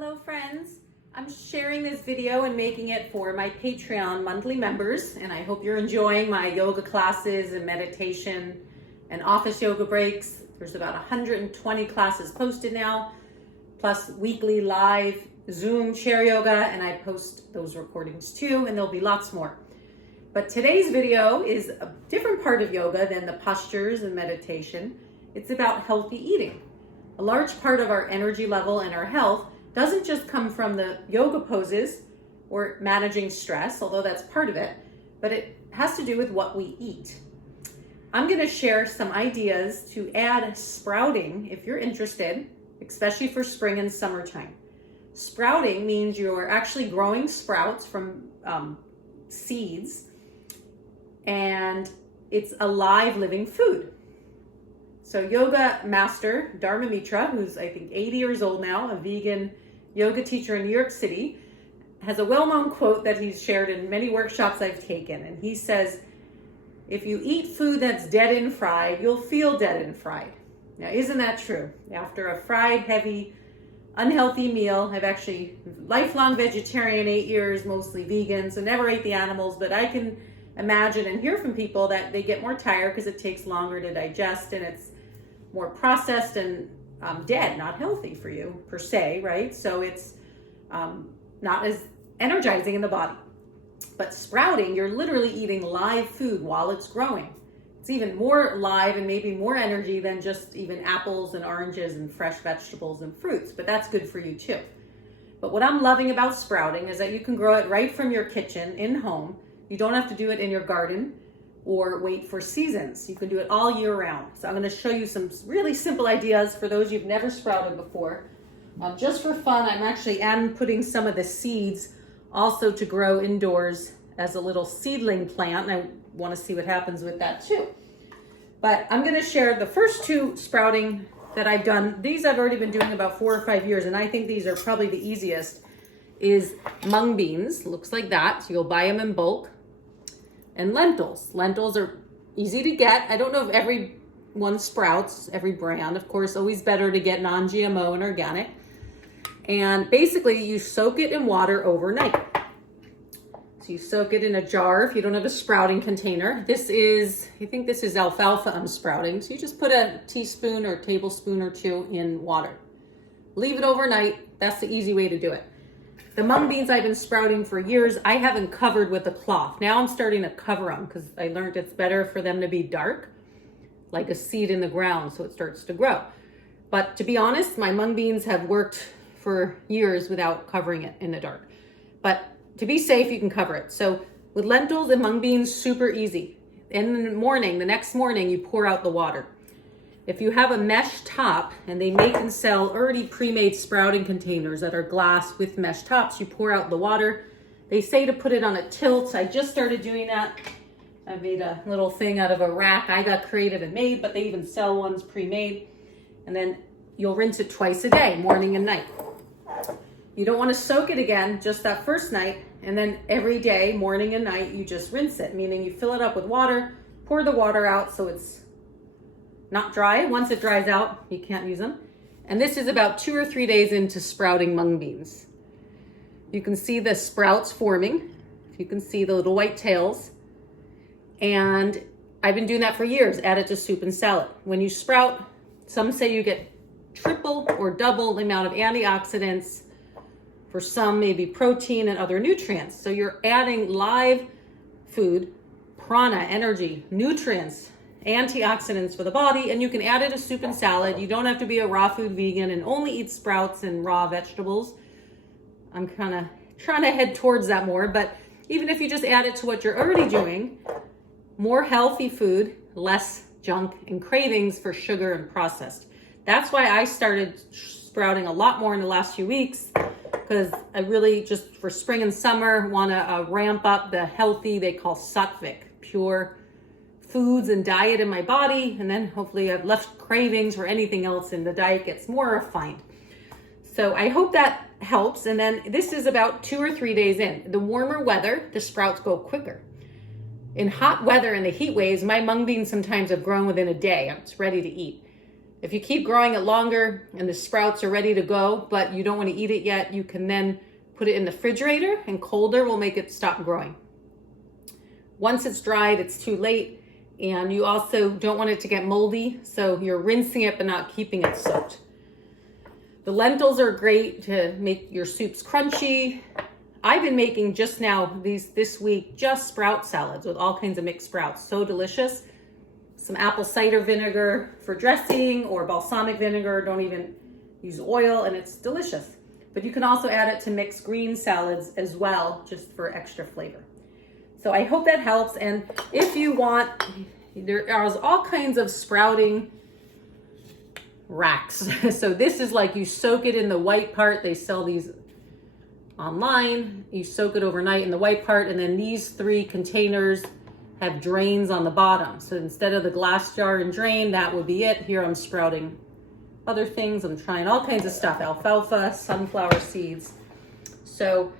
Hello friends, I'm sharing this video and making it for my Patreon monthly members, and I hope you're enjoying my yoga classes and meditation and office yoga breaks. There's about 120 classes posted now, plus weekly live Zoom chair yoga, and I post those recordings too, and there'll be lots more. But today's video is a different part of yoga than the postures and meditation. It's about healthy eating. A large part of our energy level and our health doesn't just come from the yoga poses or managing stress, although that's part of it, but it has to do with what we eat. I'm going to share some ideas to add sprouting if you're interested, especially for spring and summertime. Sprouting means you're actually growing sprouts from seeds, and it's a live living food. So yoga master Dharma Mitra, who's I think 80 years old now, a vegan yoga teacher in New York City, has a well-known quote that he's shared in many workshops I've taken. And he says, if you eat food that's dead and fried, you'll feel dead and fried. Now, isn't that true? After a fried, heavy, unhealthy meal, I've actually lifelong vegetarian, 8 years, mostly vegan, so never ate the animals, but I can imagine and hear from people that they get more tired because it takes longer to digest and it's more processed and dead, not healthy for you per se, right? So it's not as energizing in the body. But sprouting, you're literally eating live food while it's growing. It's even more live and maybe more energy than just even apples and oranges and fresh vegetables and fruits, but that's good for you too. But what I'm loving about sprouting is that you can grow it right from your kitchen in home. You don't have to do it in your garden or wait for seasons. You can do it all year round. So I'm going to show you some really simple ideas for those you've never sprouted before. Just for fun, I'm putting some of the seeds also to grow indoors as a little seedling plant, and I want to see what happens with that too. But I'm going to share the first two sprouting that I've done. These I've already been doing about 4 or 5 years, and I think these are probably the easiest, is mung beans. Looks like that. So you'll buy them in bulk. And lentils. Lentils are easy to get. I don't know if every one sprouts, every brand. Of course, always better to get non-GMO and organic. And basically, you soak it in water overnight. So you soak it in a jar if you don't have a sprouting container. I think this is alfalfa I'm sprouting. So you just put a teaspoon or tablespoon or two in water. Leave it overnight. That's the easy way to do it. The mung beans I've been sprouting for years, I haven't covered with a cloth. Now I'm starting to cover them because I learned it's better for them to be dark, like a seed in the ground, so it starts to grow. But to be honest, my mung beans have worked for years without covering it in the dark. But to be safe, you can cover it. So with lentils and mung beans, super easy. In the morning, the next morning, you pour out the water. If you have a mesh top, and they make and sell already pre-made sprouting containers that are glass with mesh tops, you pour out the water. They say to put it on a tilt. I just started doing that. I made a little thing out of a rack I got created and made, but they even sell ones pre-made. And then you'll rinse it twice a day, morning and night. You don't want to soak it again just that first night, and then every day, morning and night, you just rinse it, meaning you fill it up with water, pour the water out so it's not dry. Once it dries out, you can't use them. And this is about 2 or 3 days into sprouting mung beans. You can see the sprouts forming. You can see the little white tails. And I've been doing that for years. Add it to soup and salad. When you sprout, some say you get triple or double the amount of antioxidants. For some, maybe protein and other nutrients. So you're adding live food, prana, energy, nutrients, antioxidants for the body, and you can add it to soup and salad. You don't have to be a raw food vegan and only eat sprouts and raw vegetables. I'm kind of trying to head towards that more, but even if you just add it to what you're already doing, more healthy food, less junk and cravings for sugar and processed. That's why I started sprouting a lot more in the last few weeks, because I really just for spring and summer want to ramp up the healthy, they call sattvic, pure foods and diet in my body, and then hopefully I've left cravings for anything else and the diet gets more refined. So I hope that helps. And then this is about 2 or 3 days in. The warmer weather, the sprouts go quicker. In hot weather and the heat waves, my mung beans sometimes have grown within a day. It's ready to eat. If you keep growing it longer and the sprouts are ready to go, but you don't want to eat it yet, you can then put it in the refrigerator, and colder will make it stop growing. Once it's dried, it's too late, and you also don't want it to get moldy, so you're rinsing it but not keeping it soaked. The lentils are great to make your soups crunchy. I've been making just now this week just sprout salads with all kinds of mixed sprouts. So delicious. Some apple cider vinegar for dressing or balsamic vinegar. Don't even use oil, and it's delicious. But you can also add it to mixed green salads as well, just for extra flavor. So I hope that helps. And if you want, there are all kinds of sprouting racks. So this is like you soak it in the white part. They sell these online. You soak it overnight in the white part, and then these 3 containers have drains on the bottom. So instead of the glass jar and drain, that would be it. Here I'm sprouting other things. I'm trying all kinds of stuff, alfalfa, sunflower seeds. So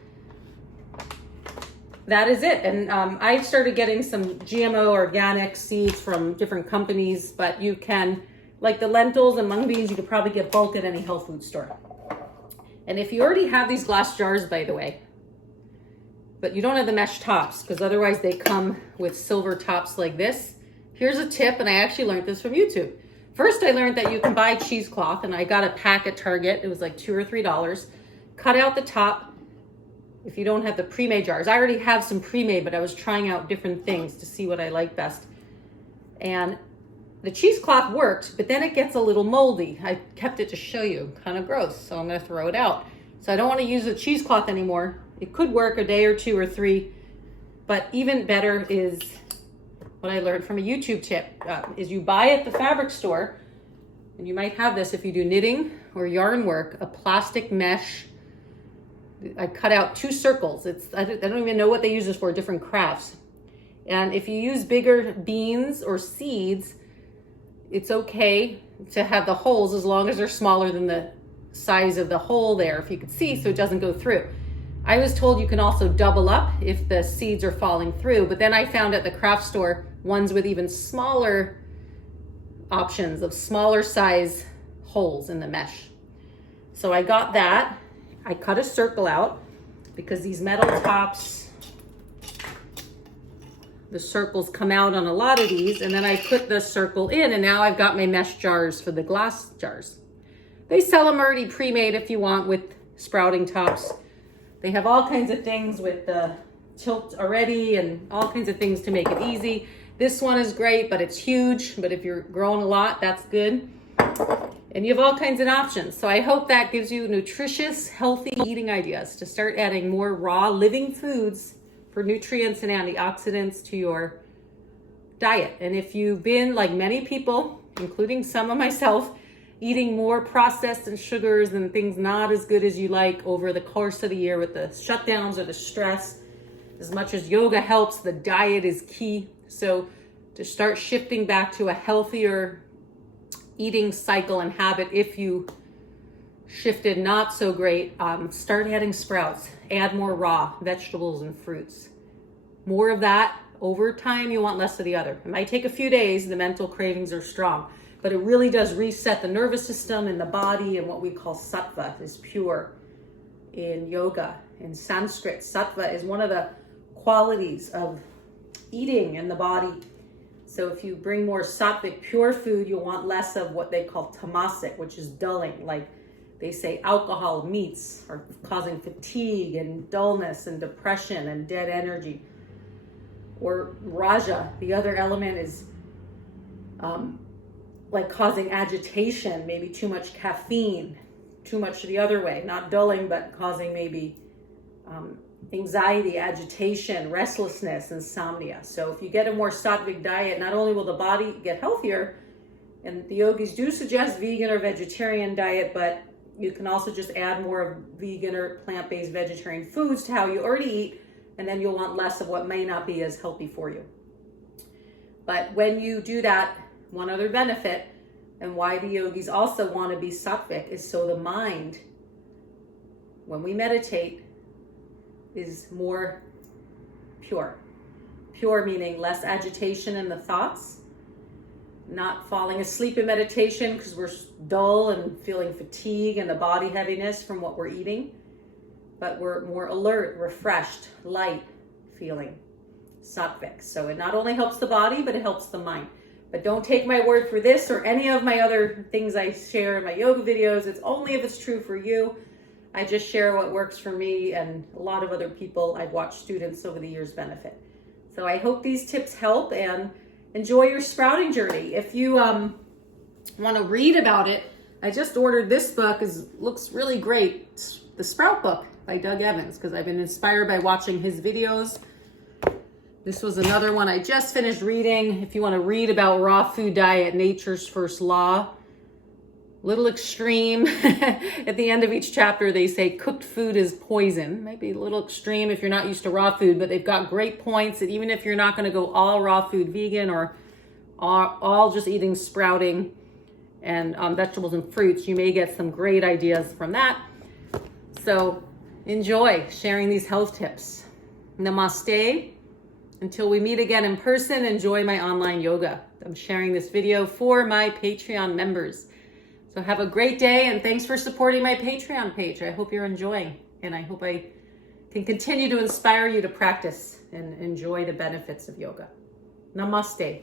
that is it. And I started getting some GMO organic seeds from different companies, but you can, like the lentils and mung beans, you could probably get bulk at any health food store. And if you already have these glass jars, by the way, but you don't have the mesh tops, because otherwise they come with silver tops like this. Here's a tip, and I actually learned this from YouTube. First, I learned that you can buy cheesecloth, and I got a pack at Target. It was like $2 or $3. Cut out the top if you don't have the pre-made jars. I already have some pre-made, but I was trying out different things to see what I like best. And the cheesecloth worked, but then it gets a little moldy. I kept it to show you, kind of gross, so I'm gonna throw it out. So I don't wanna use the cheesecloth anymore. It could work a day or 2 or 3, but even better is what I learned from a YouTube tip, is you buy at the fabric store, and you might have this if you do knitting or yarn work, a plastic mesh. I cut out 2 circles. I don't even know what they use this for, different crafts. And if you use bigger beans or seeds, it's okay to have the holes as long as they're smaller than the size of the hole there, if you could see, so it doesn't go through. I was told you can also double up if the seeds are falling through, but then I found at the craft store ones with even smaller options of smaller size holes in the mesh. So I got that. I cut a circle out because these metal tops, the circles come out on a lot of these, and then I put the circle in, and now I've got my mesh jars for the glass jars. They sell them already pre-made if you want, with sprouting tops. They have all kinds of things with the tilt already and all kinds of things to make it easy. This one is great, but it's huge. But if you're growing a lot, that's good. And you have all kinds of options. So I hope that gives you nutritious, healthy eating ideas to start adding more raw living foods for nutrients and antioxidants to your diet. And if you've been, like many people, including some of myself, eating more processed and sugars and things not as good as you like over the course of the year with the shutdowns or the stress, as much as yoga helps, the diet is key. So to start shifting back to a healthier eating cycle and habit, if you shifted not so great, start adding sprouts, add more raw vegetables and fruits. More of that. Over time, you want less of the other. It might take a few days, the mental cravings are strong, but it really does reset the nervous system and the body, and what we call sattva is pure in yoga. In Sanskrit, sattva is one of the qualities of eating in the body. So if you bring more sattvic, pure food, you'll want less of what they call tamasic, which is dulling. Like they say alcohol, meats are causing fatigue and dullness and depression and dead energy. Or raja, the other element, is like causing agitation, maybe too much caffeine, too much the other way, not dulling, but causing maybe anxiety, agitation, restlessness, insomnia. So if you get a more sattvic diet, not only will the body get healthier, and the yogis do suggest vegan or vegetarian diet, but you can also just add more of vegan or plant-based vegetarian foods to how you already eat, and then you'll want less of what may not be as healthy for you. But when you do that, one other benefit, and why the yogis also want to be sattvic, is so the mind, when we meditate, is more pure. Pure meaning less agitation in the thoughts, not falling asleep in meditation because we're dull and feeling fatigue and the body heaviness from what we're eating, but we're more alert, refreshed, light feeling, sattvic. So it not only helps the body, but it helps the mind. But don't take my word for this or any of my other things I share in my yoga videos. It's only if it's true for you. I just share what works for me, and a lot of other people I've watched students over the years benefit. So I hope these tips help, and enjoy your sprouting journey. If you want to read about it, I just ordered this book. Looks really great. It's The Sprout Book by Doug Evans, because I've been inspired by watching his videos. This was another one I just finished reading. If you want to read about raw food diet, nature's first law, little extreme. At the end of each chapter, they say cooked food is poison. Maybe a little extreme if you're not used to raw food, but they've got great points that even if you're not going to go all raw food vegan or all just eating sprouting and vegetables and fruits, you may get some great ideas from that. So enjoy sharing these health tips. Namaste. Until we meet again in person, enjoy my online yoga. I'm sharing this video for my Patreon members. So have a great day, and thanks for supporting my Patreon page. I hope you're enjoying, and I hope I can continue to inspire you to practice and enjoy the benefits of yoga. Namaste.